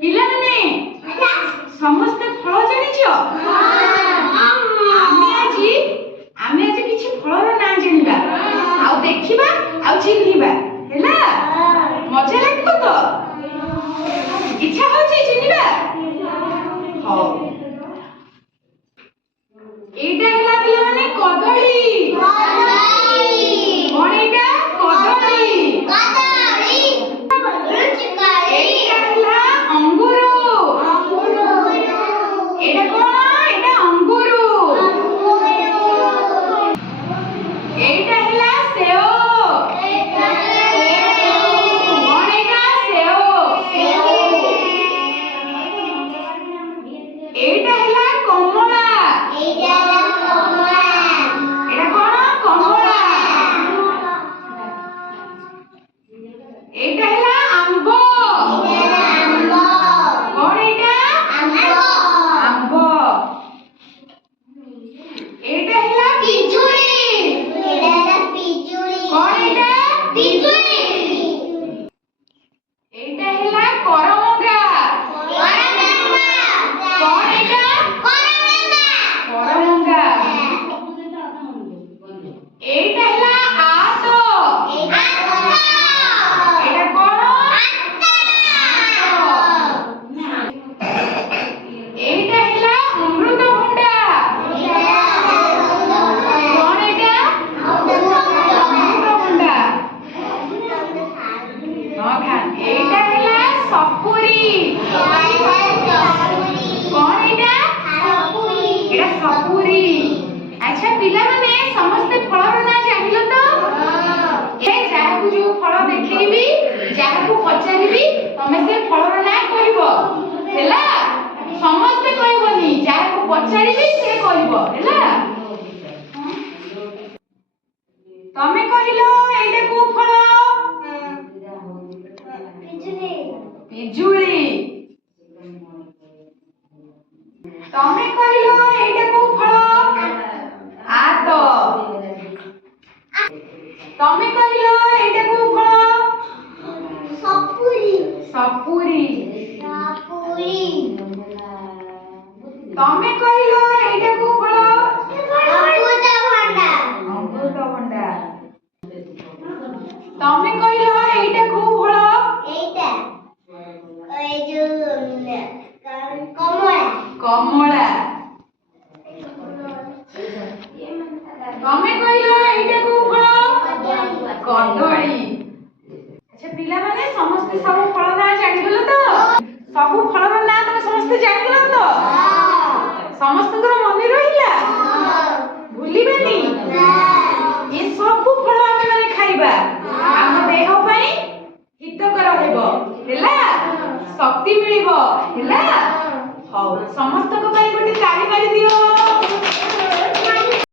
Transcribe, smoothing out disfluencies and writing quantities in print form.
ପିଲାମାନେ ସମସ୍ତେ ଫଳ ଜାଣିଛ? ଆମେ ଆଜି କିଛି ଫଳର ନାଁ ଜାଣିବା ଆଉ ଦେଖିବା ଆଉ ଚିହ୍ନିବା ହେଲା। ମଜା ଲାଗିବ ତ? ଇଚ୍ଛା ହଉଛି ଚିହ୍ନିବା? ହଉ, ଏଇଟା ହେଲା ପିଲାମାନେ କଦଳୀ। କଣ ଏଇଟା? କଦଳୀ। ଏଇଟା ହେଲା ଅଙ୍ଗୁର। ଏଇଟା କଣ? ଏଇଟା ଅଙ୍ଗୁର। ଏଇଟା ହେଲା ସେଓ। କଣ ଏଇଟା? ସେଓ। ଏଇଟା ହେଲା କମଳା। ଏଇଟା କଣ? କମଳା। ଏଇଟା ହେଲା ଆମ୍ବ। କଣ ଏଇଟା? ଆମ୍ବ। ଏଇଟା ହେଲା ପିଜୁଳି। କଣ ଏଇଟା? ଏଇଟା ହେଲା କରମଙ୍ଗା। କଣ ଏଇଟା? କରମଙ୍ଗା। ଏଇଟା ହେଲା ଆତ। ଏଇଟା କଣ? ଏଇଟା ହେଲା ଅମୃତଭଣ୍ଡା। କଣ ଏଇଟା? ଅମୃତଭଣ୍ଡା। ଏଇଟା ହେଲା ସପୁରୀ। କଣ ଏଇଟା? ଏଇଟା ସପୁରୀ। ଆଚ୍ଛା ପିଲାମାନେ ସମସ୍ତେ ଫଳର ନାଁ ଜାଣିଲ ତ? ଯାହାକୁ ଯୋଉ ଫଳ ଦେଖେଇବି, ଯାହାକୁ ପଚାରିବି, ତମେ ସେ ଫଳର ନାଁ କହିବ ହେଲା। ସମସ୍ତେ କହିବନି, ଯାହାକୁ ପଚାରିବି ସେ କହିବ ହେଲା। ତମେ କହିଲ ଏଇଟା କୋଉ ଫଳ? ପିଜୁଳି। ତମେ କହିଲ ଏଇଟା କୋଉ ଫଳ? ଆତ। ତମେ କହିଲ ଏଇଟା କୋଉ ଫଳ? ସପୁରୀ। ତମେ କହିଲ ଏଇଟା କୋଉ ଫଳ? ଅମୃତଭଣ୍ଡା। ତମେ କହିଲ ଏଇଟା କୋଉ ଫଳ? କମଳା। ତମେ କହିଲ ଏଇଟା କୋଉ ଫଳ? କଦଳୀ। ଆଚ୍ଛା ପିଲାମାନେ ସମସ୍ତେ ସବୁ ଫଳ ନାଁ ଜାଣିଗଲ ତ? ସବୁ ଫଳର ନାଁ ତମେ ସମସ୍ତେ ଜାଣିଗଲ ତ? ସମସ୍ତଙ୍କର ମନେ ରହିଲା? ଭୁଲିବେନି? ଏ ସବୁ ଫଳ ଆମେ ମାନେ ଖାଇବା, ଆମ ଦେହ ପାଇଁ ହିତକର ହେବ ହେଲା, ଶକ୍ତି ମିଳିବ ହେଲା। ହଉ, ସମସ୍ତଙ୍କ ପାଇଁ ଗୋଟେ ତାଳି ମାରି ଦିଅ।